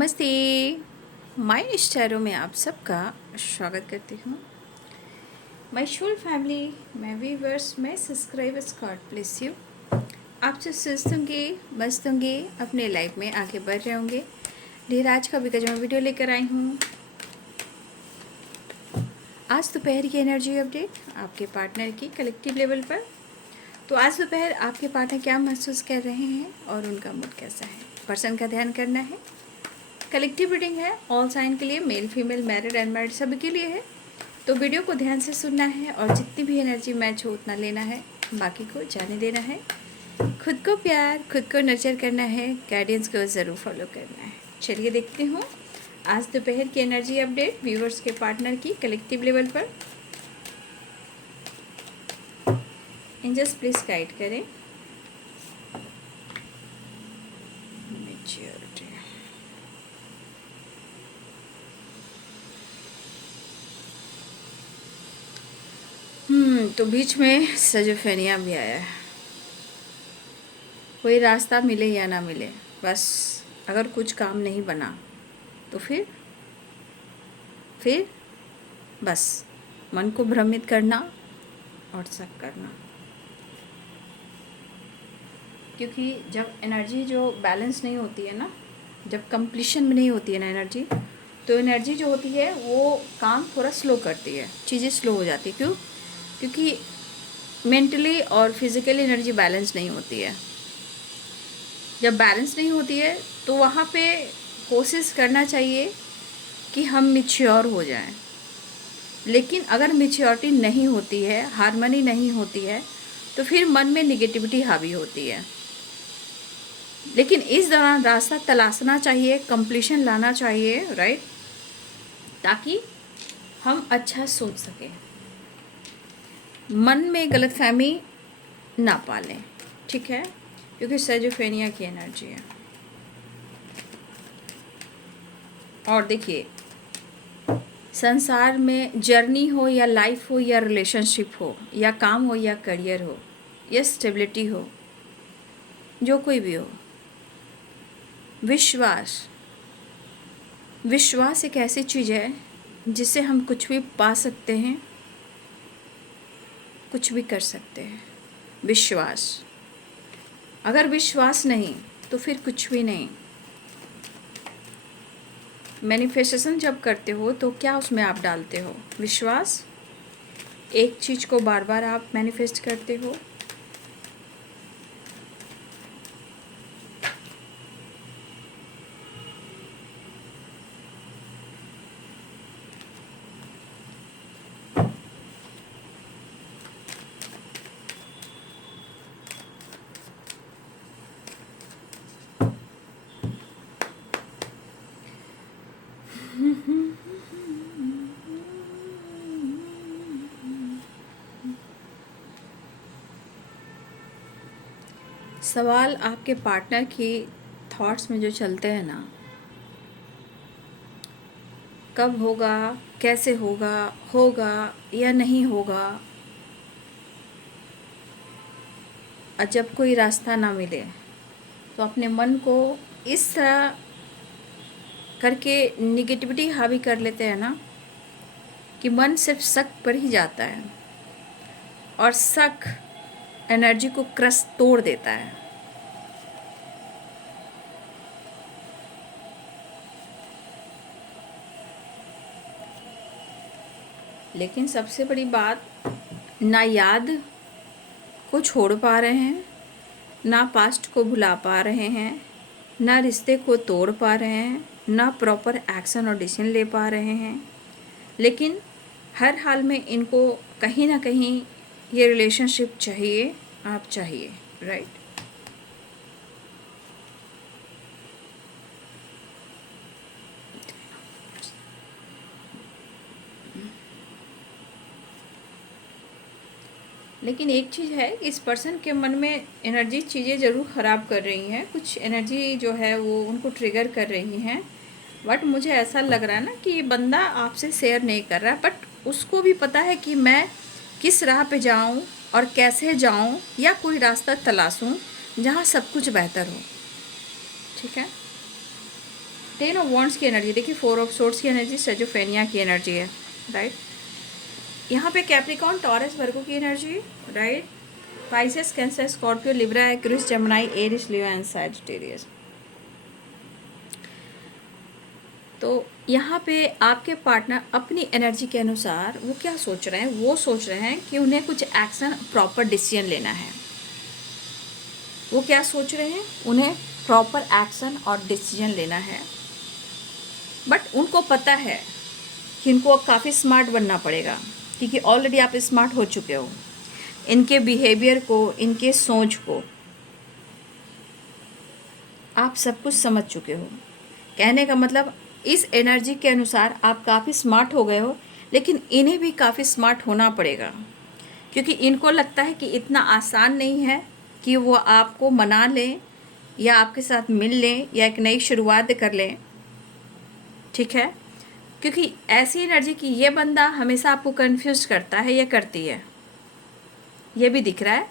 नमस्ते। माय स्टारों में आप सबका स्वागत करती हूँ। My whole family, my viewers, my subscribers, God bless you. आप जो स्वस्थ होंगे, मस्त होंगे, अपने लाइफ में आगे बढ़ रहे होंगे। ढेर आज का भी मैं वीडियो लेकर आई हूँ। आज दोपहर की एनर्जी अपडेट आपके पार्टनर की कलेक्टिव लेवल पर। तो आज दोपहर आपके पार्टनर क्या महसूस कर रहे हैं और उनका मूड कैसा है, पर्सन का ध्यान करना है। कलेक्टिव रीडिंग है, ऑल साइन के लिए, मेल फीमेल मैरिड अनमैरिड सभी के लिए है। तो वीडियो को ध्यान से सुनना है और जितनी भी एनर्जी मैच हो उतना लेना है, बाकी को जाने देना है। खुद को प्यार, खुद को नर्चर करना है, गाइडेंस को ज़रूर फॉलो करना है। चलिए देखते हूँ आज दोपहर की एनर्जी अपडेट व्यूवर्स के पार्टनर की कलेक्टिव लेवल पर। एंजल्स प्लीज़ गाइड करें। मैच्योरिटी, तो बीच में सजोफेनिया भी आया है। कोई रास्ता मिले या ना मिले, बस अगर कुछ काम नहीं बना तो फिर बस मन को भ्रमित करना और शक करना। क्योंकि जब एनर्जी जो बैलेंस नहीं होती है ना, जब कंप्लीशन में नहीं होती है ना एनर्जी, तो एनर्जी जो होती है वो काम थोड़ा स्लो करती है, चीज़ें स्लो हो जाती है। क्यों? क्योंकि मेंटली और फिज़िकली एनर्जी बैलेंस नहीं होती है। जब बैलेंस नहीं होती है तो वहाँ पे कोशिश करना चाहिए कि हम मैच्योर हो जाएं। लेकिन अगर मैच्योरिटी नहीं होती है, हार्मनी नहीं होती है, तो फिर मन में निगेटिविटी हावी होती है। लेकिन इस दौरान रास्ता तलाशना चाहिए, कंप्लीशन लाना चाहिए, राइट, ताकि हम अच्छा सोच सकें, मन में गलतफहमी ना पालें। ठीक है, क्योंकि सजोफेनिया की एनर्जी है। और देखिए, संसार में जर्नी हो या लाइफ हो या रिलेशनशिप हो या काम हो या करियर हो या स्टेबिलिटी हो, जो कोई भी हो, विश्वास एक ऐसी चीज़ है जिससे हम कुछ भी पा सकते हैं, कुछ भी कर सकते हैं। विश्वास, अगर विश्वास नहीं तो फिर कुछ भी नहीं। मैनिफेस्टेशन जब करते हो तो क्या उसमें आप डालते हो? विश्वास। एक चीज़ को बार बार आप मैनिफेस्ट करते हो। सवाल आपके पार्टनर की थॉट्स में जो चलते हैं ना, कब होगा, कैसे होगा, होगा या नहीं होगा, और जब कोई रास्ता ना मिले तो अपने मन को इस तरह करके निगेटिविटी हावी कर लेते हैं ना कि मन सिर्फ शक पर ही जाता है, और शक एनर्जी को क्रश तोड़ देता है। लेकिन सबसे बड़ी बात, ना याद को छोड़ पा रहे हैं, ना पास्ट को भुला पा रहे हैं, ना रिश्ते को तोड़ पा रहे हैं, ना प्रॉपर एक्शन और डिसीजन ले पा रहे हैं। लेकिन हर हाल में इनको कहीं ना कहीं ये रिलेशनशिप चाहिए, आप चाहिए, राइट। लेकिन एक चीज़ है, इस पर्सन के मन में एनर्जी चीज़ें ज़रूर ख़राब कर रही हैं, कुछ एनर्जी जो है वो उनको ट्रिगर कर रही हैं। बट मुझे ऐसा लग रहा है ना कि ये बंदा आपसे शेयर नहीं कर रहा है, बट उसको भी पता है कि मैं किस राह पे जाऊं और कैसे जाऊं, या कोई रास्ता तलाशूं जहां सब कुछ बेहतर हो। ठीक है, टेन ऑफ वॉन्ड्स की एनर्जी देखिए, फोर ऑफ सोर्ड्स की एनर्जी सेजोफेनिया की एनर्जी है, राइट। यहाँ पे कैप्रिकॉर्न, टॉरस, वर्गो की energy, right. Pisces, Cancer, Scorpio, Libra, Aquarius, Gemini, Aries, Leo and Sagittarius. तो यहाँ पे आपके पार्टनर अपनी एनर्जी के अनुसार वो क्या सोच रहे हैं, वो सोच रहे हैं कि उन्हें कुछ एक्शन, प्रॉपर डिसीजन लेना है। वो क्या सोच रहे हैं, उन्हें प्रॉपर एक्शन और डिसीजन लेना है, बट उनको पता है कि इनको काफ़ी स्मार्ट बनना पड़ेगा, क्योंकि ऑलरेडी आप स्मार्ट हो चुके हो। इनके बिहेवियर को, इनके सोच को आप सब कुछ समझ चुके हो। कहने का मतलब इस एनर्जी के अनुसार आप काफ़ी स्मार्ट हो गए हो, लेकिन इन्हें भी काफ़ी स्मार्ट होना पड़ेगा, क्योंकि इनको लगता है कि इतना आसान नहीं है कि वो आपको मना लें या आपके साथ मिल लें या एक नई शुरुआत कर लें, ठीक है। क्योंकि ऐसी एनर्जी कि ये बंदा हमेशा आपको कंफ्यूज करता है या करती है, ये भी दिख रहा है।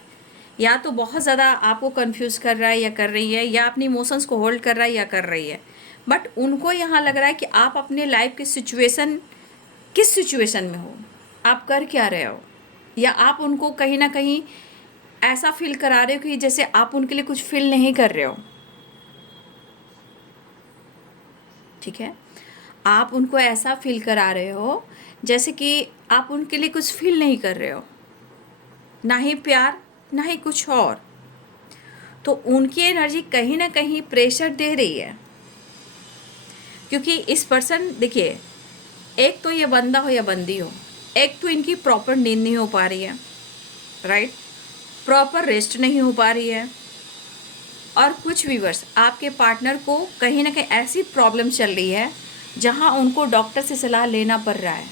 या तो बहुत ज़्यादा आपको कंफ्यूज कर रहा है या कर रही है, या अपनी इमोशंस को होल्ड कर रहा है या कर रही है, बट उनको यहाँ लग रहा है कि आप अपने लाइफ की सिचुएशन, किस सिचुएशन में हो, आप कर क्या रहे हो, या आप उनको कहीं ना कहीं ऐसा फील करा रहे हो कि जैसे आप उनके लिए कुछ फील नहीं कर रहे हो, ठीक है। आप उनको ऐसा फील करा रहे हो जैसे कि आप उनके लिए कुछ फील नहीं कर रहे हो, ना ही प्यार ना ही कुछ और। तो उनकी एनर्जी कहीं ना कहीं प्रेशर दे रही है, क्योंकि इस पर्सन, देखिए, एक तो ये बंदा हो या बंदी हो, एक तो इनकी प्रॉपर नींद नहीं हो पा रही है, राइट, प्रॉपर रेस्ट नहीं हो पा रही है, और कुछ व्यूअर्स आपके पार्टनर को कहीं ना कहीं ऐसी प्रॉब्लम चल रही है जहां उनको डॉक्टर से सलाह लेना पड़ रहा है,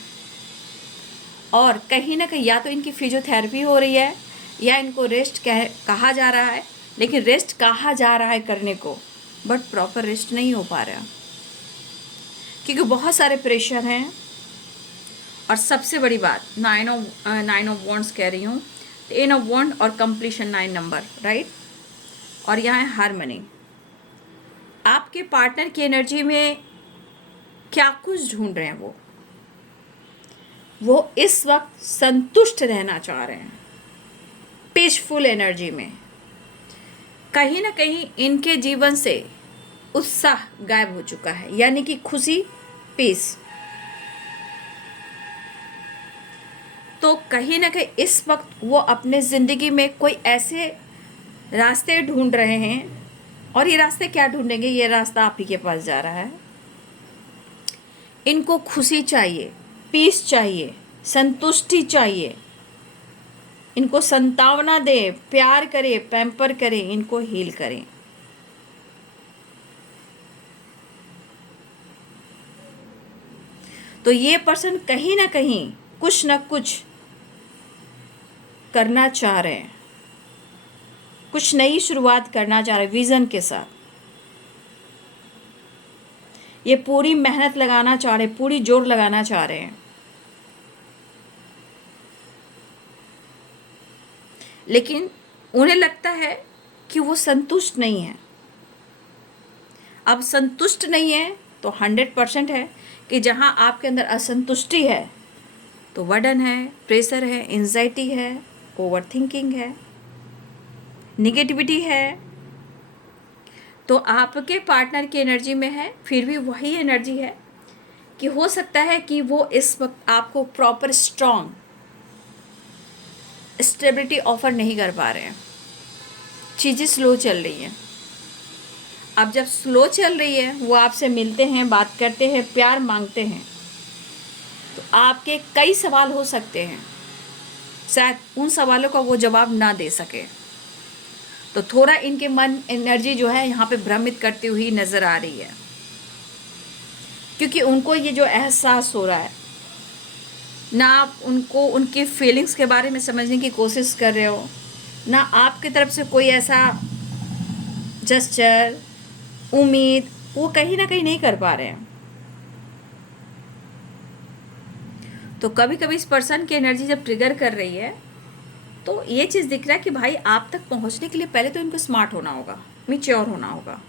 और कहीं ना कहीं या तो इनकी फिजियोथेरेपी हो रही है या इनको रेस्ट कहा जा रहा है, लेकिन रेस्ट कहा जा रहा है करने को, बट प्रॉपर रेस्ट नहीं हो पा रहा, क्योंकि बहुत सारे प्रेशर हैं। और सबसे बड़ी बात, नाइन ऑफ वॉन्ड्स कह रही हूँ, 10 ऑफ वॉन्ड और कंप्लीशन 9 नंबर, राइट। और यहाँ है हार्मनी। आपके पार्टनर की एनर्जी में क्या कुछ ढूंढ रहे हैं, वो इस वक्त संतुष्ट रहना चाह रहे हैं, पीसफुल एनर्जी में। कहीं ना कहीं इनके जीवन से उत्साह गायब हो चुका है, यानी कि खुशी, पीस। तो कहीं ना कहीं इस वक्त वो अपने ज़िंदगी में कोई ऐसे रास्ते ढूंढ रहे हैं, और ये रास्ते क्या ढूंढेंगे, ये रास्ता आप ही के पास जा रहा है। इनको खुशी चाहिए, पीस चाहिए, संतुष्टि चाहिए, इनको संतावना दे, प्यार करे, पैम्पर करें, इनको हील करें। तो ये पर्सन कहीं ना कहीं कुछ ना कुछ करना चाह रहे हैं, कुछ नई शुरुआत करना चाह रहे हैं विजन के साथ। ये पूरी मेहनत लगाना चाह रहे हैं, पूरी जोर लगाना चाह रहे हैं, लेकिन उन्हें लगता है कि वो संतुष्ट नहीं है। अब संतुष्ट नहीं है तो 100% है कि जहाँ आपके अंदर असंतुष्टि है तो वर्डन है, प्रेशर है, एंजाइटी है, ओवर थिंकिंग है, निगेटिविटी है। तो आपके पार्टनर की एनर्जी में है, फिर भी वही एनर्जी है कि हो सकता है कि वो इस वक्त आपको प्रॉपर स्ट्रॉन्ग स्टेबिलिटी ऑफर नहीं कर पा रहे हैं, चीज़ें स्लो चल रही हैं। अब जब स्लो चल रही है, वो आपसे मिलते हैं, बात करते हैं, प्यार मांगते हैं, तो आपके कई सवाल हो सकते हैं, शायद उन सवालों का वो जवाब ना दे सके। तो थोड़ा इनके मन एनर्जी जो है यहाँ पे भ्रमित करती हुई नज़र आ रही है, क्योंकि उनको ये जो एहसास हो रहा है ना, आप उनको उनकी फीलिंग्स के बारे में समझने की कोशिश कर रहे हो, ना आपकी तरफ से कोई ऐसा जस्चर, उम्मीद वो कहीं ना कहीं नहीं कर पा रहे हैं। तो कभी कभी इस पर्सन की एनर्जी जब ट्रिगर कर रही है तो ये चीज़ दिख रहा है कि भाई आप तक पहुंचने के लिए पहले तो इनको स्मार्ट होना होगा, मैच्योर होना होगा।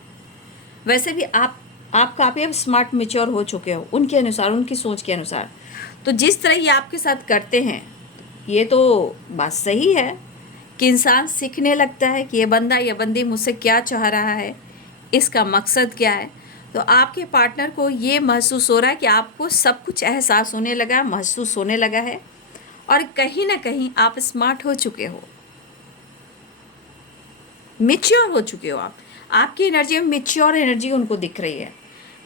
वैसे भी आप आप काफ़ी अब स्मार्ट मैच्योर हो चुके हो उनके अनुसार, उनकी सोच के अनुसार। तो जिस तरह ये आपके साथ करते हैं, ये तो बात सही है कि इंसान सीखने लगता है कि ये बंदा या बंदी मुझसे क्या चाह रहा है, इसका मकसद क्या है। तो आपके पार्टनर को ये महसूस हो रहा है कि आपको सब कुछ एहसास होने लगा, महसूस होने लगा है, और कहीं ना कहीं आप स्मार्ट हो चुके हो, मेच्योर हो चुके हो। आपकी एनर्जी में मेच्योर एनर्जी उनको दिख रही है।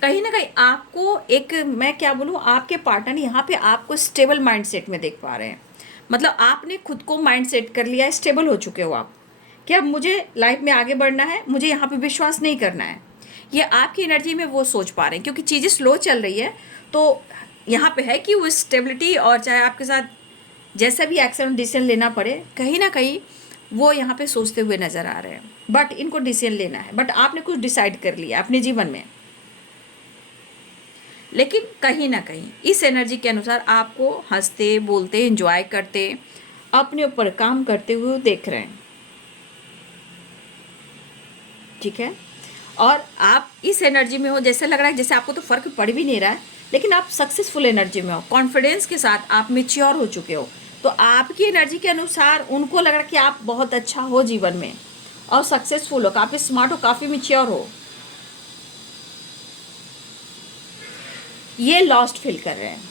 कहीं ना कहीं आपको एक, मैं क्या बोलूँ, आपके पार्टनर यहाँ पे आपको स्टेबल माइंडसेट में देख पा रहे हैं। मतलब आपने खुद को माइंड सेट कर लिया है, स्टेबल हो चुके हो आप कि अब मुझे लाइफ में आगे बढ़ना है, मुझे यहाँ पे विश्वास नहीं करना है। ये आपकी एनर्जी में वो सोच पा रहे हैं, क्योंकि चीज़ें स्लो चल रही है। तो यहाँ पे है कि वो स्टेबिलिटी, और चाहे आपके साथ जैसा भी एक्शन डिसीजन लेना पड़े, कहीं ना कहीं वो यहाँ पे सोचते हुए नज़र आ रहे हैं। बट इनको डिसीजन लेना है, बट आपने कुछ डिसाइड कर लिया अपने जीवन में। लेकिन कहीं ना कहीं इस एनर्जी के अनुसार आपको हंसते बोलते एंजॉय करते अपने ऊपर काम करते हुए देख रहे हैं, ठीक है। और आप इस एनर्जी में हो, जैसे लग रहा है जैसे आपको तो फर्क पड़ भी नहीं रहा है, लेकिन आप सक्सेसफुल एनर्जी में हो, कॉन्फिडेंस के साथ आप मेच्योर हो चुके हो। तो आपकी एनर्जी के अनुसार उनको लग रहा है कि आप बहुत अच्छा हो जीवन में, और सक्सेसफुल हो, काफ़ी स्मार्ट हो, काफ़ी मेच्योर हो। ये लॉस्ट फील कर रहे हैं।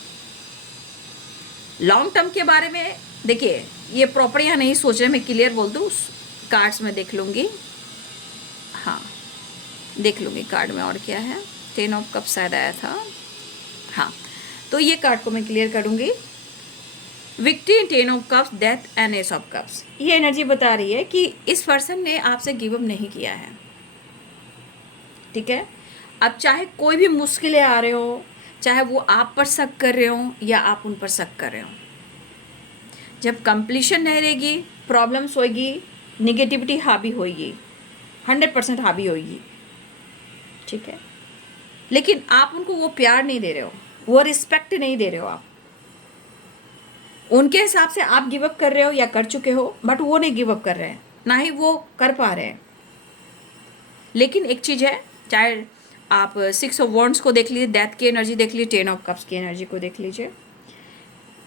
लॉन्ग टर्म के बारे में देखिए, ये प्रॉपर यहाँ नहीं सोच रहे, मैं क्लियर बोल दूँ, कार्ड्स में देख लूँगी। हाँ, देख लूँगी कार्ड में और क्या है। 10 ऑफ कप शायद आया था। हाँ, तो ये कार्ड को मैं क्लियर करूँगी। Victory, 10 of cups, death and S of cups. ये एनर्जी बता रही है कि इस पर्सन ने आपसे गिव अप नहीं किया है, ठीक है। अब चाहे कोई भी मुश्किलें आ रहे हो, चाहे वो आप पर शक कर रहे हो या आप उन पर शक कर रहे हो, जब कंप्लीशन नहीं रहेगी, प्रॉब्लम्स होगी, निगेटिविटी हावी होगी, 100% हावी होगी, ठीक है। लेकिन आप उनको वो प्यार नहीं दे रहे हो, वो रिस्पेक्ट नहीं दे रहे हो। आप उनके हिसाब से आप गिव अप कर रहे हो या कर चुके हो, बट वो नहीं गिव अप कर रहे हैं, ना ही वो कर पा रहे हैं। लेकिन एक चीज़ है, चाहे आप 6 ऑफ वॉन्ड्स को देख लीजिए, डेथ की एनर्जी देख लीजिए, 10 ऑफ कप्स की एनर्जी को देख लीजिए,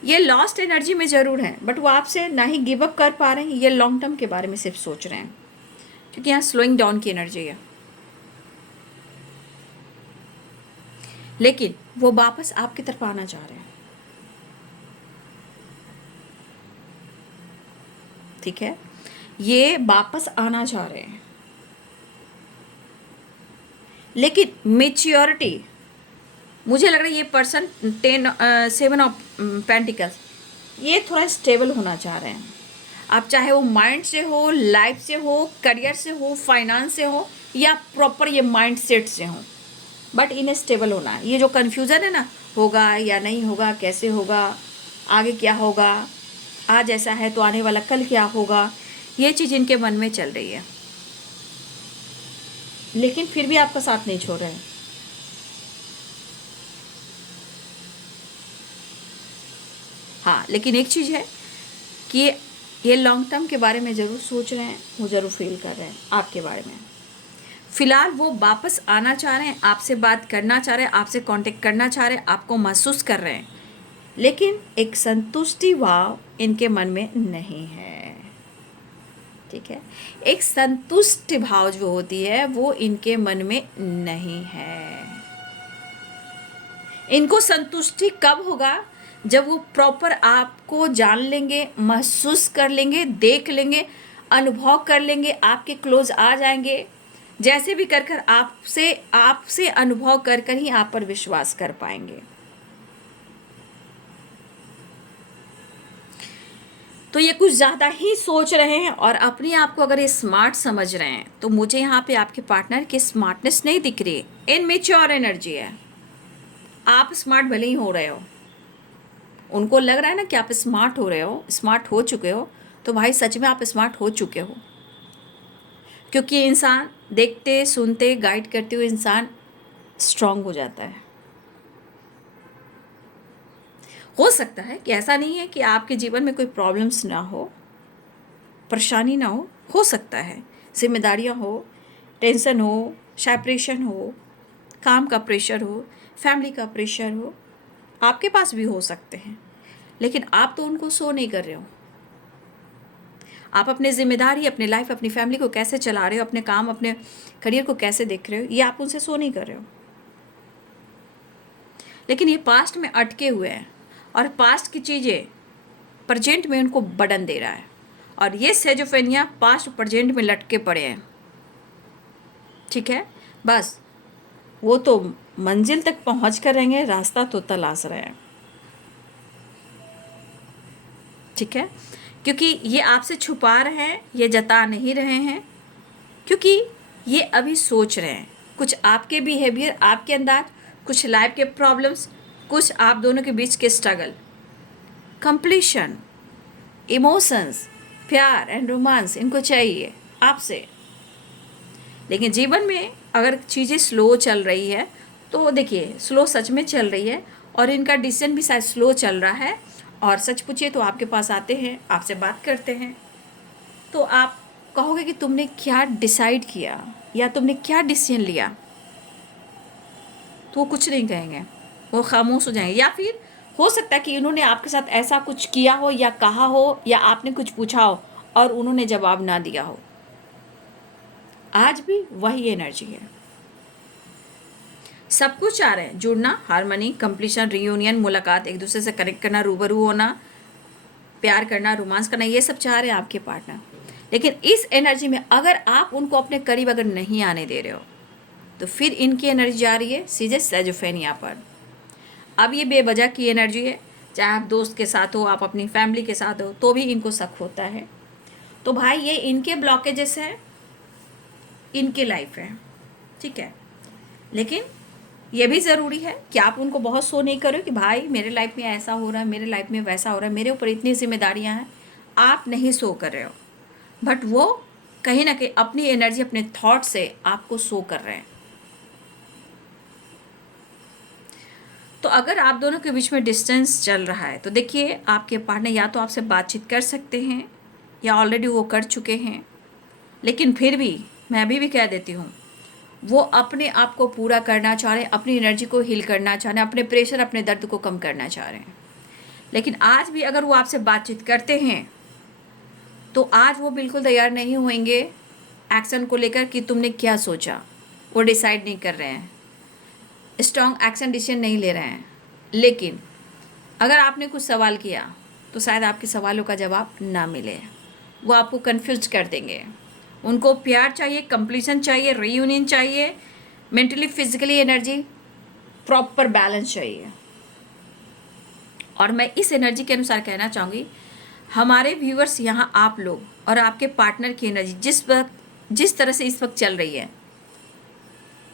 ये लॉस्ट एनर्जी में ज़रूर है, बट वो आपसे ना ही गिव अप कर पा रहे हैं, ये लॉन्ग टर्म के बारे में सिर्फ सोच रहे हैं, क्योंकि यहाँ स्लोइंग डाउन की एनर्जी है। लेकिन वो वापस आपकी तरफ आना चाह रहे हैं, ठीक है। ये वापस आना चाह रहे हैं, लेकिन मेच्योरिटी, मुझे लग रहा है ये पर्सन 7 ऑफ पेंटिकल्स, ये थोड़ा स्टेबल होना चाह रहे हैं। आप चाहे वो माइंड से हो, लाइफ से हो, करियर से हो, फाइनेंस से हो, या प्रॉपर ये माइंड सेट से हो, बट इन्हें स्टेबल होना है। ये जो कन्फ्यूज़न है ना, होगा या नहीं होगा, कैसे होगा, आगे क्या होगा, आज ऐसा है तो आने वाला कल क्या होगा, ये चीज़ इनके मन में चल रही है। लेकिन फिर भी आपका साथ नहीं छोड़ रहे हैं। हाँ, लेकिन एक चीज़ है कि ये लॉन्ग टर्म के बारे में ज़रूर सोच रहे हैं, वो ज़रूर फील कर रहे हैं आपके बारे में। फ़िलहाल वो वापस आना चाह रहे हैं, आपसे बात करना चाह रहे हैं, आपसे कांटेक्ट करना चाह रहे हैं, आपको महसूस कर रहे हैं, लेकिन एक संतुष्टि भाव इनके मन में नहीं है, ठीक है। एक संतुष्ट भाव जो होती है वो इनके मन में नहीं है। इनको संतुष्टि कब होगा, जब वो प्रॉपर आपको जान लेंगे, महसूस कर लेंगे, देख लेंगे, अनुभव कर लेंगे, आपके क्लोज आ जाएंगे, जैसे भी कर कर आपसे आपसे अनुभव कर कर ही आप पर विश्वास कर पाएंगे। तो ये कुछ ज़्यादा ही सोच रहे हैं, और अपने आप को अगर ये स्मार्ट समझ रहे हैं, तो मुझे यहाँ पे आपके पार्टनर की स्मार्टनेस नहीं दिख रही है, इनमेच्योर एनर्जी है। आप स्मार्ट भले ही हो रहे हो, उनको लग रहा है ना कि आप स्मार्ट हो रहे हो, स्मार्ट हो चुके हो, तो भाई सच में आप स्मार्ट हो चुके हो, क्योंकि इंसान देखते सुनते गाइड करते हुए इंसान स्ट्रांग हो जाता है। हो सकता है कि ऐसा नहीं है कि आपके जीवन में कोई प्रॉब्लम्स ना हो, परेशानी ना हो सकता है, जिम्मेदारियां हो, टेंशन हो, सेपरेशन हो, काम का प्रेशर हो, फैमिली का प्रेशर हो, आपके पास भी हो सकते हैं, लेकिन आप तो उनको शो नहीं कर रहे हो। आप अपनी जिम्मेदारी, अपनी लाइफ, अपनी फैमिली को कैसे चला रहे हो, अपने काम, अपने करियर को कैसे देख रहे हो, ये आप उनसे शो नहीं कर रहे हो। लेकिन ये पास्ट में अटके हुए हैं और पास्ट की चीज़ें प्रेजेंट में उनको बर्डन दे रहा है, और ये सेजोफेनिया पास्ट प्रेजेंट में लटके पड़े हैं। ठीक है, बस वो तो मंजिल तक पहुंच कर रहेंगे, रास्ता तो तलाश रहे हैं। ठीक है, क्योंकि ये आपसे छुपा रहे हैं, ये जता नहीं रहे हैं, क्योंकि ये अभी सोच रहे हैं कुछ आपके बिहेवियर, आपके अंदाज, कुछ लाइफ के प्रॉब्लम्स, कुछ आप दोनों के बीच के स्ट्रगल, कंप्लीशन, इमोशंस, प्यार एंड रोमांस इनको चाहिए आपसे। लेकिन जीवन में अगर चीज़ें स्लो चल रही है तो देखिए, स्लो सच में चल रही है और इनका डिसीजन भी शायद स्लो चल रहा है, और सच पूछिए तो आपके पास आते हैं, आपसे बात करते हैं, तो आप कहोगे कि तुमने क्या डिसाइड किया या तुमने क्या डिसीजन लिया, तो वो कुछ नहीं कहेंगे, वो खामोश हो जाएंगे। या फिर हो सकता है कि उन्होंने आपके साथ ऐसा कुछ किया हो या कहा हो, या आपने कुछ पूछा हो और उन्होंने जवाब ना दिया हो। आज भी वही एनर्जी है, सब कुछ चाह रहे हैं, जुड़ना, हार्मनी, कंप्लीशन, रियूनियन, मुलाकात, एक दूसरे से कनेक्ट करना, रूबरू होना, प्यार करना, रोमांस करना, ये सब चाह रहे हैं आपके पार्टनर। लेकिन इस एनर्जी में अगर आप उनको अपने करीब अगर नहीं आने दे रहे हो, तो फिर इनकी एनर्जी जा रही है सीधे सेजोफेनिया पर। अब ये बेवजह की एनर्जी है, चाहे आप दोस्त के साथ हो, आप अपनी फैमिली के साथ हो, तो भी इनको शक होता है। तो भाई ये इनके ब्लॉकेजेस है, इनके लाइफ है। ठीक है, लेकिन ये भी ज़रूरी है कि आप उनको बहुत शो नहीं करो कि भाई मेरे लाइफ में ऐसा हो रहा है, मेरे लाइफ में वैसा हो रहा है, मेरे ऊपर इतनी जिम्मेदारियां हैं। आप नहीं शो कर रहे हो, बट वो कहीं ना कहीं अपनी एनर्जी, अपने थॉट से आपको शो कर रहे हैं। तो अगर आप दोनों के बीच में डिस्टेंस चल रहा है तो देखिए, आपके पार्टनर या तो आपसे बातचीत कर सकते हैं या ऑलरेडी वो कर चुके हैं, लेकिन फिर भी मैं अभी भी कह देती हूँ, वो अपने आप को पूरा करना चाह रहे हैं, अपनी एनर्जी को हील करना चाह रहे हैं, अपने प्रेशर, अपने दर्द को कम करना चाह रहे हैं। लेकिन आज भी अगर वो आपसे बातचीत करते हैं तो आज वो बिल्कुल तैयार नहीं होंगे एक्शन को लेकर कि तुमने क्या सोचा। वो डिसाइड नहीं कर रहे हैं, स्ट्रॉन्ग एक्शन डिसीजन नहीं ले रहे हैं। लेकिन अगर आपने कुछ सवाल किया तो शायद आपके सवालों का जवाब ना मिले, वो आपको कन्फ्यूज कर देंगे। उनको प्यार चाहिए, कंप्लीशन चाहिए, रीयूनियन चाहिए, mentally physically energy proper balance चाहिए। और मैं इस एनर्जी के अनुसार कहना चाहूँगी, हमारे व्यूअर्स यहाँ आप लोग और आपके पार्टनर की एनर्जी जिस तरह से इस वक्त चल रही है,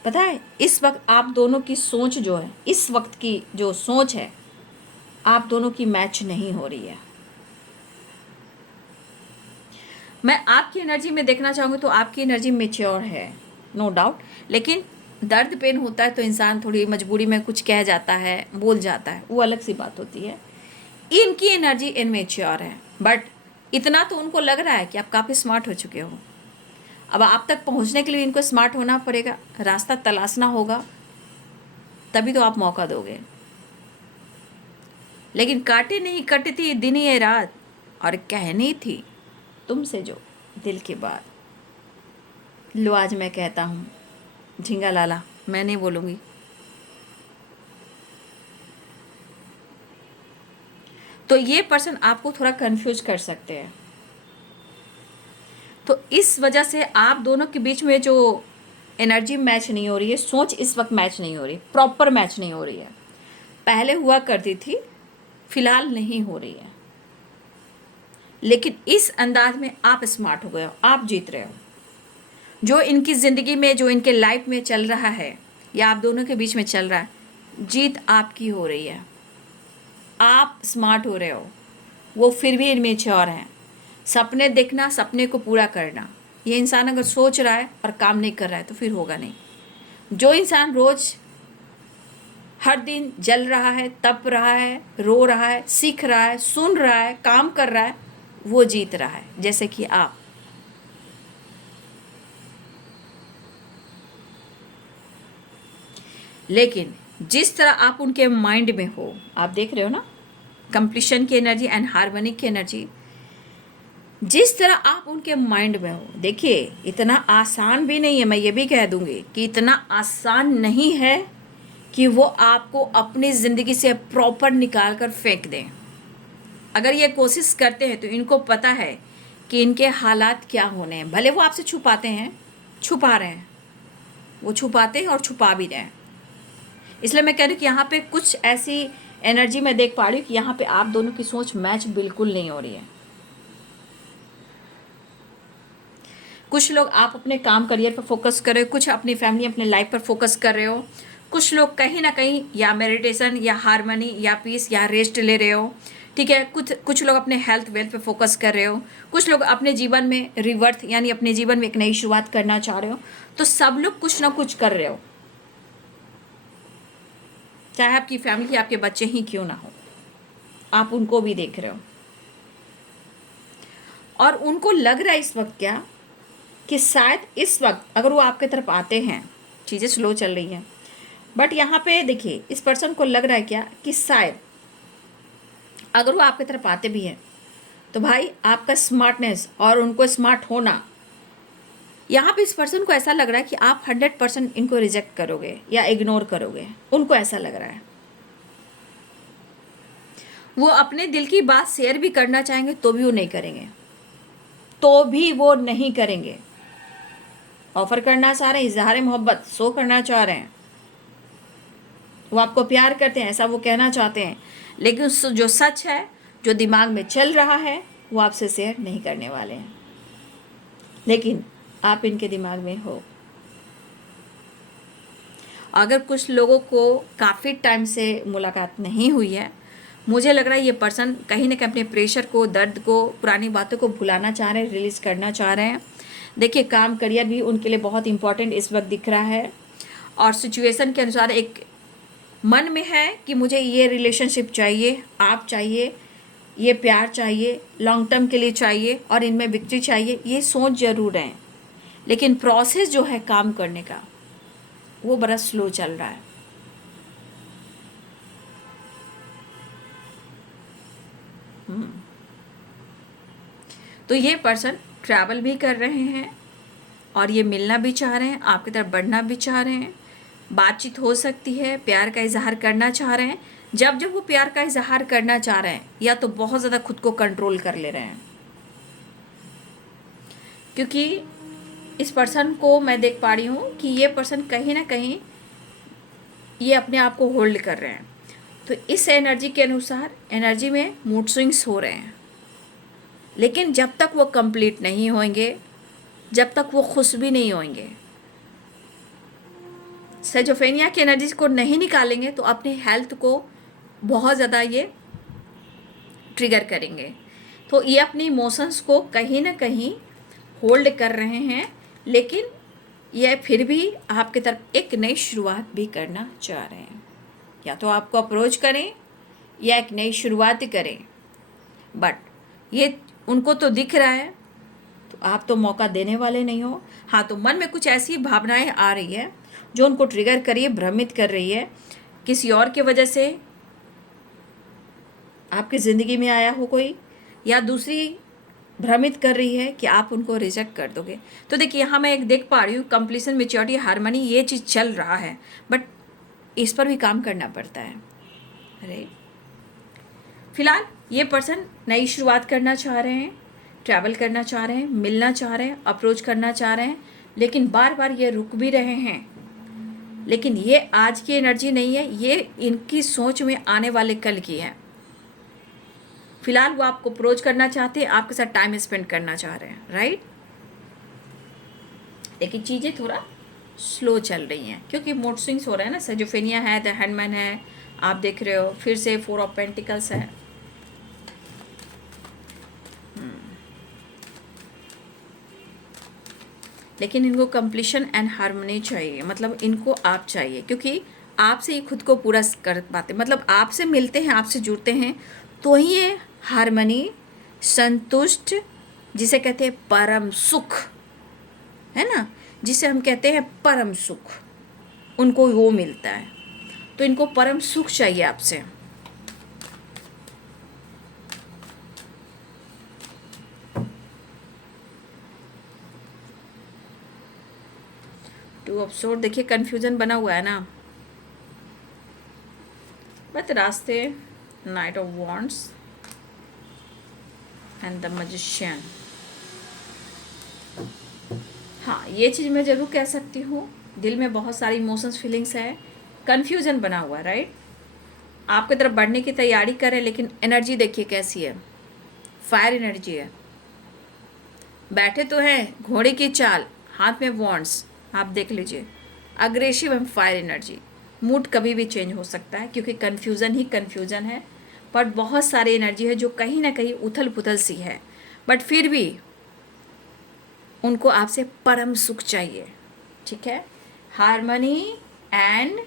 पता है, इस वक्त आप दोनों की सोच जो है, इस वक्त की जो सोच है, आप दोनों की मैच नहीं हो रही है। मैं आपकी एनर्जी में देखना चाहूँगी तो आपकी एनर्जी मेच्योर है, नो डाउट। लेकिन दर्द पेन होता है तो इंसान थोड़ी मजबूरी में कुछ कह जाता है, बोल जाता है, वो अलग सी बात होती है। इनकी एनर्जी इनमेच्योर है, बट इतना तो उनको लग रहा है कि आप काफ़ी स्मार्ट हो चुके हो। अब आप तक पहुंचने के लिए इनको स्मार्ट होना पड़ेगा, रास्ता तलाशना होगा, तभी तो आप मौका दोगे। लेकिन काटे नहीं कटती दिन ये रात, और कहनी थी तुमसे जो दिल की बात, लो आज मैं कहता हूँ, झिंगा लाला, मैं नहीं बोलूँगी। तो ये पर्सन आपको थोड़ा कंफ्यूज कर सकते हैं। तो इस वजह से आप दोनों के बीच में जो एनर्जी मैच नहीं हो रही है, सोच इस वक्त मैच नहीं हो रही, प्रॉपर मैच नहीं हो रही है। पहले हुआ करती थी, फिलहाल नहीं हो रही है। लेकिन इस अंदाज में आप स्मार्ट हो गए हो, आप जीत रहे हो। जो इनकी ज़िंदगी में, जो इनके लाइफ में चल रहा है या आप दोनों के बीच में चल रहा है, जीत आपकी हो रही है। आप स्मार्ट हो रहे हो, वो फिर भी इनमेच्योर हैं। सपने देखना, सपने को पूरा करना, ये इंसान अगर सोच रहा है और काम नहीं कर रहा है तो फिर होगा नहीं। जो इंसान रोज़ हर दिन जल रहा है, तप रहा है, रो रहा है, सीख रहा है, सुन रहा है, काम कर रहा है, वो जीत रहा है, जैसे कि आप। लेकिन जिस तरह आप उनके माइंड में हो, आप देख रहे हो ना, कंप्लीशन की एनर्जी एंड हार्मोनिक की एनर्जी, जिस तरह आप उनके माइंड में हो, देखिए इतना आसान भी नहीं है, मैं ये भी कह दूंगी कि इतना आसान नहीं है कि वो आपको अपनी ज़िंदगी से प्रॉपर निकाल कर फेंक दें। अगर ये कोशिश करते हैं तो इनको पता है कि इनके हालात क्या होने हैं। भले वो आपसे छुपाते हैं, छुपा रहे हैं, वो छुपाते हैं और छुपा भी रहे हैं। इसलिए मैं कह रही हूँ कि यहाँ पे कुछ ऐसी एनर्जी मैं देख पा रही हूँ कि यहाँ पे आप दोनों की सोच मैच बिल्कुल नहीं हो रही है। कुछ लोग आप अपने काम करियर पर फोकस कर रहे हो, कुछ अपनी फैमिली अपने लाइफ पर फोकस कर रहे हो, कुछ लोग कहीं ना कहीं या मेडिटेशन या हार्मनी या पीस या रेस्ट ले रहे हो, ठीक है। कुछ लोग अपने हेल्थ वेल्थ पे फोकस कर रहे हो, कुछ लोग अपने जीवन में रिवर्थ यानी अपने जीवन में एक नई शुरुआत करना चाह रहे हो। तो सब लोग कुछ ना कुछ कर रहे हो, चाहे आपकी फैमिली आपके बच्चे ही क्यों ना हो, आप उनको भी देख रहे हो। और उनको लग रहा है इस वक्त क्या कि शायद इस वक्त अगर वो आपके तरफ आते हैं, चीज़ें स्लो चल रही हैं, बट यहाँ पे देखिए इस पर्सन को लग रहा है क्या कि शायद अगर वो आपकी तरफ आते भी हैं तो भाई आपका स्मार्टनेस और उनको स्मार्ट होना, यहाँ पे इस पर्सन को ऐसा लग रहा है कि आप 100% इनको रिजेक्ट करोगे या इग्नोर करोगे। उनको ऐसा लग रहा है, वो अपने दिल की बात शेयर भी करना चाहेंगे तो भी वो नहीं करेंगे, तो भी वो नहीं करेंगे। ऑफर करना चाह रहे हैं, इजहार मोहब्बत शो करना चाह रहे हैं, वो आपको प्यार करते हैं ऐसा वो कहना चाहते हैं, लेकिन जो सच है, जो दिमाग में चल रहा है, वो आपसे शेयर नहीं करने वाले हैं। लेकिन आप इनके दिमाग में हो। अगर कुछ लोगों को काफ़ी टाइम से मुलाकात नहीं हुई है, मुझे लग रहा है ये पर्सन कहीं ना कहीं अपने प्रेशर को, दर्द को, पुरानी बातों को भुलाना चाह रहे हैं, रिलीज़ करना चाह रहे हैं। देखिए काम करियर भी उनके लिए बहुत इंपॉर्टेंट इस वक्त दिख रहा है, और सिचुएशन के अनुसार एक मन में है कि मुझे ये रिलेशनशिप चाहिए, आप चाहिए, ये प्यार चाहिए, लॉन्ग टर्म के लिए चाहिए और इनमें विक्ट्री चाहिए, ये सोच जरूर है। लेकिन प्रोसेस जो है काम करने का वो बड़ा स्लो चल रहा है। तो ये पर्सन ट्रैवल भी कर रहे हैं और ये मिलना भी चाह रहे हैं, आपकी तरफ बढ़ना भी चाह रहे हैं, बातचीत हो सकती है, प्यार का इजहार करना चाह रहे हैं। जब जब वो प्यार का इजहार करना चाह रहे हैं या तो बहुत ज़्यादा खुद को कंट्रोल कर ले रहे हैं, क्योंकि इस पर्सन को मैं देख पा रही हूँ कि ये पर्सन कहीं ना कहीं ये अपने आप को होल्ड कर रहे हैं। तो इस एनर्जी के अनुसार एनर्जी में मूड स्विंग्स हो रहे हैं, लेकिन जब तक वो कंप्लीट नहीं होंगे, जब तक वो खुश भी नहीं होंगे, सेजोफेनिया की एनर्जी को नहीं निकालेंगे तो अपनी हेल्थ को बहुत ज़्यादा ये ट्रिगर करेंगे। तो ये अपनी इमोशंस को कहीं ना कहीं होल्ड कर रहे हैं, लेकिन ये फिर भी आपकी तरफ एक नई शुरुआत भी करना चाह रहे हैं। या तो आपको अप्रोच करें या एक नई शुरुआत करें, बट ये उनको तो दिख रहा है, तो आप तो मौका देने वाले नहीं हो। हाँ, तो मन में कुछ ऐसी भावनाएं आ रही है जो उनको ट्रिगर करिए, भ्रमित कर रही है, किसी और की वजह से आपकी ज़िंदगी में आया हो कोई, या दूसरी भ्रमित कर रही है कि आप उनको रिजेक्ट कर दोगे। तो देखिए यहाँ मैं एक देख पा रही हूँ कंप्लीशन, मैच्योरिटी, हार्मनी, ये चीज़ चल रहा है, बट इस पर भी काम करना पड़ता है। अरे फिलहाल ये पर्सन नई शुरुआत करना चाह रहे हैं, ट्रैवल करना चाह रहे हैं, मिलना चाह रहे हैं, अप्रोच करना चाह रहे हैं, लेकिन बार बार ये रुक भी रहे हैं। लेकिन ये आज की एनर्जी नहीं है, ये इनकी सोच में आने वाले कल की है। फिलहाल वो आपको अप्रोच करना चाहते हैं, आपके साथ टाइम स्पेंड करना चाह रहे हैं, राइट। लेकिन चीज़ें थोड़ा स्लो चल रही हैं क्योंकि मूड स्विंग्स हो रहा है ना। सेजोफेनिया है, द हैंडमैन है, आप देख रहे हो, फिर से 4 ऑफ पेंटिकल्स है। लेकिन इनको कंप्लीशन एंड हार्मनी चाहिए, मतलब इनको आप चाहिए, क्योंकि आपसे ही खुद को पूरा कर पाते, मतलब आपसे मिलते हैं, आपसे जुड़ते हैं तो ही ये हार्मनी, संतुष्ट, जिसे कहते हैं परम सुख, है ना, जिसे हम कहते हैं परम सुख, उनको वो मिलता है। तो इनको परम सुख चाहिए आपसे। टू ऑफ सोर्ड, देखिए कंफ्यूजन बना हुआ है ना, बट रास्ते, night of wands and the magician. हाँ, ये चीज़ मैं ज़रूर कह सकती हूँ, दिल में बहुत सारी इमोशंस फीलिंग्स है, कन्फ्यूजन बना हुआ है, राइट। आपकी तरफ बढ़ने की तैयारी करें, लेकिन एनर्जी देखिए कैसी है, फायर एनर्जी है। बैठे तो हैं घोड़े की चाल, हाथ में वॉन्ड्स, आप देख लीजिए, aggressive and fire energy. Mood कभी भी चेंज हो सकता है क्योंकि कन्फ्यूज़न ही कन्फ्यूज़न है, पर बहुत सारी एनर्जी है जो कहीं ना कहीं उथल पुथल सी है, बट फिर भी उनको आपसे परम सुख चाहिए, ठीक है। हार्मनी एंड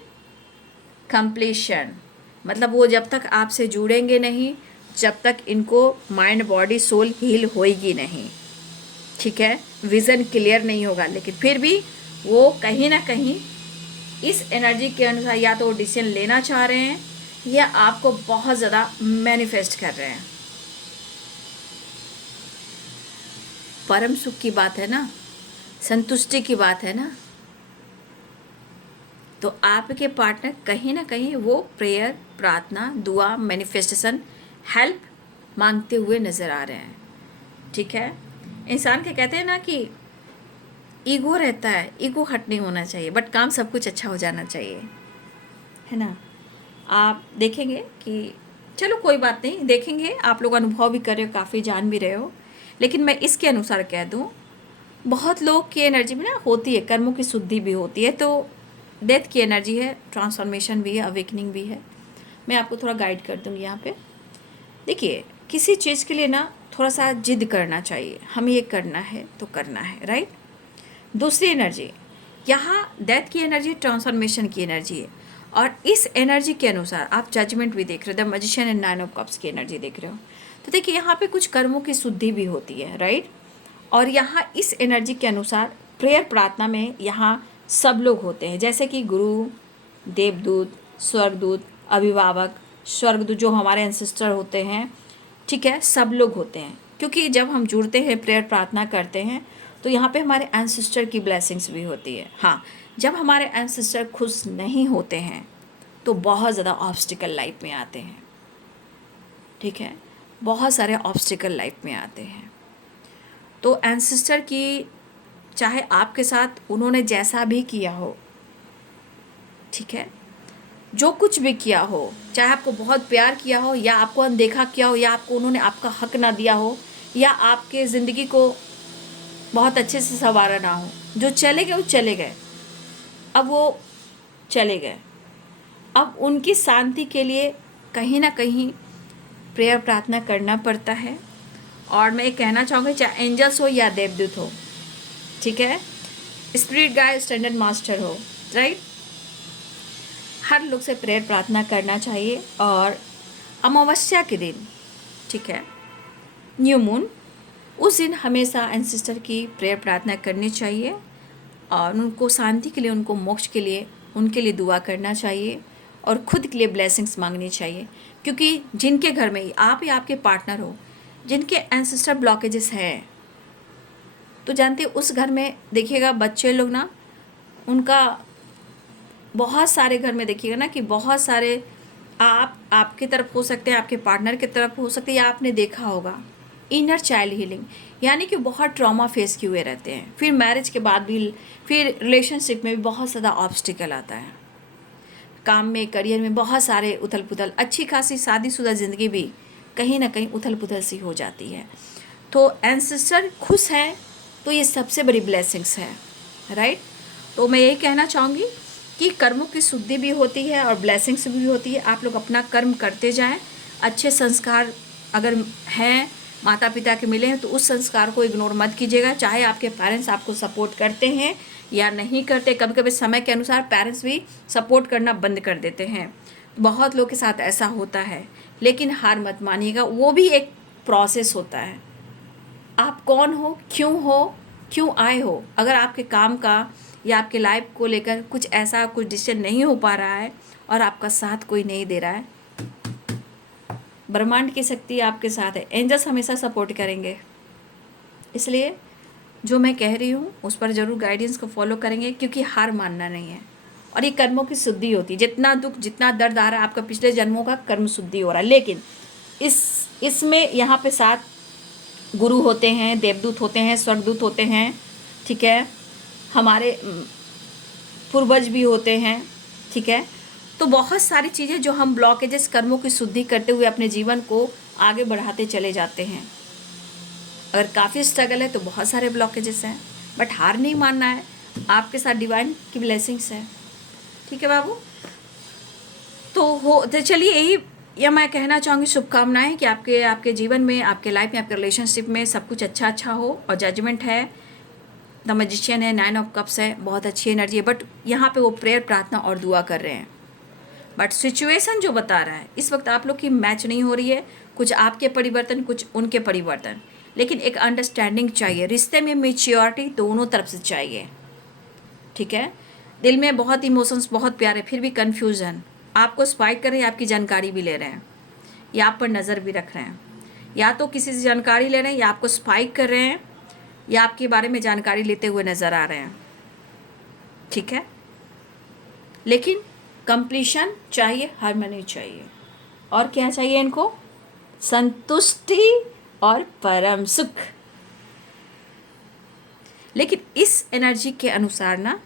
कंप्लीशन, मतलब वो जब तक आपसे जुड़ेंगे नहीं, जब तक इनको माइंड बॉडी सोल हील होएगी नहीं, ठीक है। विज़न क्लियर नहीं होगा, लेकिन फिर भी वो कहीं ना कहीं इस एनर्जी के अनुसार या तो वो डिसीजन लेना चाह रहे हैं या आपको बहुत ज़्यादा मैनिफेस्ट कर रहे हैं। परम सुख की बात है ना, संतुष्टि की बात है ना, तो आपके पार्टनर कहीं ना कहीं वो प्रेयर, प्रार्थना, दुआ, मैनिफेस्टेशन, हेल्प मांगते हुए नज़र आ रहे हैं, ठीक है। इंसान के कहते हैं ना कि ईगो रहता है, ईगो हट नहीं होना चाहिए, बट काम सब कुछ अच्छा हो जाना चाहिए, है ना। आप देखेंगे कि चलो कोई बात नहीं, देखेंगे, आप लोग अनुभव भी कर रहे हो, काफ़ी जान भी रहे हो, लेकिन मैं इसके अनुसार कह दूँ, बहुत लोग की एनर्जी में ना होती है, कर्मों की शुद्धि भी होती है, तो डेथ की एनर्जी है, ट्रांसफॉर्मेशन भी है, अवेकनिंग भी है। मैं आपको थोड़ा गाइड कर दूँगी यहाँ पे। देखिए, किसी चीज़ के लिए ना थोड़ा सा जिद करना चाहिए, हमें ये करना है तो करना है, राइट। दूसरी एनर्जी, यहाँ डेथ की एनर्जी, ट्रांसफॉर्मेशन की एनर्जी है, और इस एनर्जी के अनुसार आप जजमेंट भी देख रहे हो, the magician and 9 of cups की एनर्जी देख रहे हो, तो देखिए यहाँ पे कुछ कर्मों की शुद्धि भी होती है, राइट। और यहाँ इस एनर्जी के अनुसार प्रेयर, प्रार्थना में यहाँ सब लोग होते हैं, जैसे कि गुरु, देवदूत, स्वर्गदूत, अभिभावक, स्वर्गदूत जो हमारे एंसेस्टर होते हैं, ठीक है, सब लोग होते हैं, क्योंकि जब हम जुड़ते हैं, प्रेयर प्रार्थना करते हैं, तो यहाँ पे हमारे एंसेस्टर की ब्लेसिंग्स भी होती है। हाँ, जब हमारे एंसेस्टर खुश नहीं होते हैं तो बहुत ज़्यादा ऑब्स्टिकल लाइफ में आते हैं, ठीक है, बहुत सारे ऑब्स्टिकल लाइफ में आते हैं। तो एंसेस्टर की, चाहे आपके साथ उन्होंने जैसा भी किया हो, ठीक है, जो कुछ भी किया हो, चाहे आपको बहुत प्यार किया हो या आपको अनदेखा किया हो या आपको उन्होंने आपका हक ना दिया हो या आपके ज़िंदगी को बहुत अच्छे से संवारा ना हो, जो चले गए वो चले गए, अब वो चले गए। अब उनकी शांति के लिए कहीं ना कहीं प्रेयर प्रार्थना करना पड़ता है। और मैं ये कहना चाहूँगी, चाहे एंजल्स हो या देवदूत हो, ठीक है, स्पिरिट गाइड, स्टैंडर्ड मास्टर हो, राइट, हर लोग से प्रेयर प्रार्थना करना चाहिए। और अमावस्या के दिन, ठीक है, न्यू मून, उस दिन हमेशा एंसेस्टर की प्रेयर प्रार्थना करनी चाहिए और उनको शांति के लिए, उनको मोक्ष के लिए, उनके लिए दुआ करना चाहिए और खुद के लिए ब्लेसिंग्स मांगनी चाहिए। क्योंकि जिनके घर में आप या आपके पार्टनर हो, जिनके एंसेस्टर ब्लॉकेजेस हैं, तो जानते उस घर में देखिएगा बच्चे लोग ना, उनका बहुत सारे घर में देखिएगा ना कि बहुत सारे, आपकी तरफ हो सकते हैं, आपके पार्टनर की तरफ हो सकते हैं, या आपने देखा होगा इनर चाइल्ड हीलिंग, यानी कि बहुत ट्रॉमा फेस किए हुए रहते हैं, फिर मैरिज के बाद भी, फिर रिलेशनशिप में भी बहुत ज़्यादा ऑब्स्टिकल आता है, काम में, करियर में बहुत सारे उथल पुथल, अच्छी खासी शादीशुदा ज़िंदगी भी कहीं ना कहीं उथल पुथल सी हो जाती है। तो एंसेस्टर खुश हैं तो ये सबसे बड़ी ब्लेसिंग्स है, राइट। तो मैं ये कहना चाहूँगी कि कर्मों की शुद्धि भी होती है और ब्लेसिंग्स भी होती है। आप लोग अपना कर्म करते जाएं, अच्छे संस्कार अगर हैं, माता पिता के मिले हैं, तो उस संस्कार को इग्नोर मत कीजिएगा, चाहे आपके पेरेंट्स आपको सपोर्ट करते हैं या नहीं करते। कभी कभी समय के अनुसार पेरेंट्स भी सपोर्ट करना बंद कर देते हैं, बहुत लोग के साथ ऐसा होता है, लेकिन हार मत मानिएगा, वो भी एक प्रोसेस होता है। आप कौन हो, क्यों आए हो। अगर आपके काम का या आपके लाइफ को लेकर कुछ ऐसा कुछ डिसीजन नहीं हो पा रहा है और आपका साथ कोई नहीं दे रहा है, ब्रह्मांड की शक्ति आपके साथ है, एंजल्स हमेशा सपोर्ट करेंगे। इसलिए जो मैं कह रही हूँ उस पर ज़रूर गाइडेंस को फॉलो करेंगे, क्योंकि हार मानना नहीं है। और ये कर्मों की शुद्धि होती है। जितना दुख जितना दर्द आ रहा है आपका पिछले जन्मों का कर्म शुद्धि हो रहा है। लेकिन इसमें यहाँ पे 7 गुरु होते हैं, देवदूत होते हैं, स्वर्गदूत होते हैं, ठीक है, हमारे पूर्वज भी होते हैं, ठीक है। तो बहुत सारी चीज़ें जो हम ब्लॉकेजेस कर्मों की शुद्धि करते हुए अपने जीवन को आगे बढ़ाते चले जाते हैं। अगर काफ़ी स्ट्रगल है तो बहुत सारे ब्लॉकेजेस हैं, बट हार नहीं मानना है। आपके साथ डिवाइन की ब्लेसिंग्स है, ठीक है बाबू। तो चलिए यही मैं कहना चाहूँगी, शुभकामनाएं कि आपके जीवन में, आपके लाइफ में, आपके रिलेशनशिप में सब कुछ अच्छा हो। और जजमेंट है, द मैजिशियन है, 9 ऑफ कप्स है, बहुत अच्छी एनर्जी है। बट यहाँ पे वो प्रेयर, प्रार्थना और दुआ कर रहे हैं। बट सिचुएशन जो बता रहा है इस वक्त आप लोग की मैच नहीं हो रही है। कुछ आपके परिवर्तन, कुछ उनके परिवर्तन, लेकिन एक अंडरस्टैंडिंग चाहिए। रिश्ते में मैच्योरिटी दोनों तरफ से चाहिए, ठीक है। दिल में बहुत इमोशंस, बहुत प्यार है, फिर भी कन्फ्यूज़न। आपको स्पाइक कर रहे हैं, आपकी जानकारी भी ले रहे हैं, या आप पर नज़र भी रख रहे हैं। या तो किसी से जानकारी ले रहे हैं, या आपको स्पाइक कर रहे हैं, या आपके बारे में जानकारी लेते हुए नज़र आ रहे हैं, ठीक है। लेकिन कंप्लीशन चाहिए, हार्मनी चाहिए, और क्या चाहिए इनको? संतुष्टि और परम सुख। लेकिन इस एनर्जी के अनुसार ना,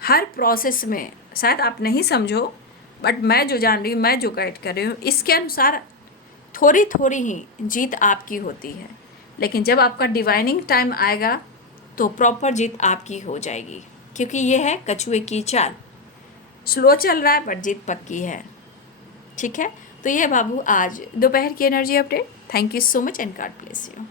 हर प्रोसेस में शायद आप नहीं समझो, बट मैं जो जान रही हूँ, मैं जो गाइड कर रही हूँ, इसके अनुसार थोड़ी थोड़ी ही जीत आपकी होती है। लेकिन जब आपका डिवाइनिंग टाइम आएगा तो प्रॉपर जीत आपकी हो जाएगी, क्योंकि ये है कछुए की चाल। स्लो चल रहा है बट जीत पक्की है, ठीक है। तो ये बाबू आज दोपहर की energy update. Thank you so much and God bless you.